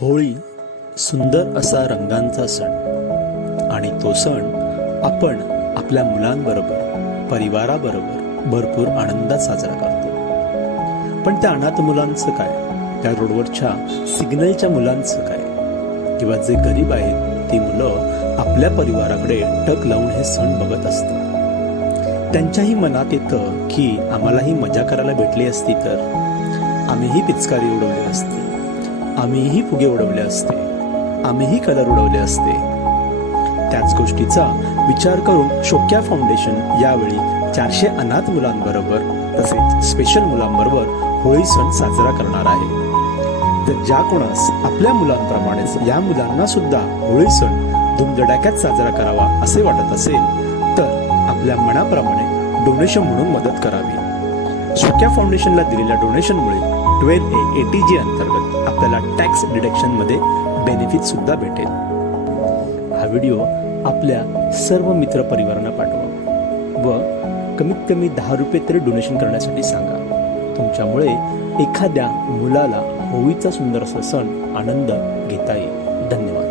होळी सुंदर असा रंगांचा सण. आणि तो सण आपण आपल्या मुलांबरोबर परिवाराबरोबर भरपूर आनंदात साजरा करतो. पण त्या अनाथ मुलांचं काय? त्या रोडवरच्या सिग्नलच्या मुलांचं काय? किंवा जे गरीब आहेत ती मुलं आपल्या परिवाराकडे टक लावून हे सण बघत असतात. त्यांच्याही मनात येतं की आम्हालाही मजा करायला भेटली असती तर आम्हीही पिचकारी उडवली असती. आम्हीही फुगे उडवले असते. आम्हीही कलर उडवले असते. त्याच गोष्टीचा विचार करून शोक्या फाउंडेशन यावेळी चारशे अनाथ मुलांबरोबर तसेच स्पेशल मुलांबरोबर होळी सण साजरा करणार आहे. तर ज्या कोणास आपल्या मुलांप्रमाणेच या मुलांना सुद्धा होळी सण धुमधडाक्यात साजरा करावा असे वाटत असेल तर आपल्या मनाप्रमाणे डोनेशन म्हणून मदत करावी. सुक्या फाउंडेशनला दिलेल्या डोनेशनमुळे ट्वेल्व ए एटी जी अंतर्गत आपल्याला टॅक्स डिडक्शनमध्ये बेनिफिट सुद्धा भेटेल. हा व्हिडिओ आपल्या सर्व मित्र परिवारांना पाठवा व कमीत कमी दहा रुपये तरी डोनेशन करण्यासाठी सांगा. तुमच्यामुळे एखाद्या मुलाला होळीचा सुंदर असा सण आनंद घेता येईल. धन्यवाद.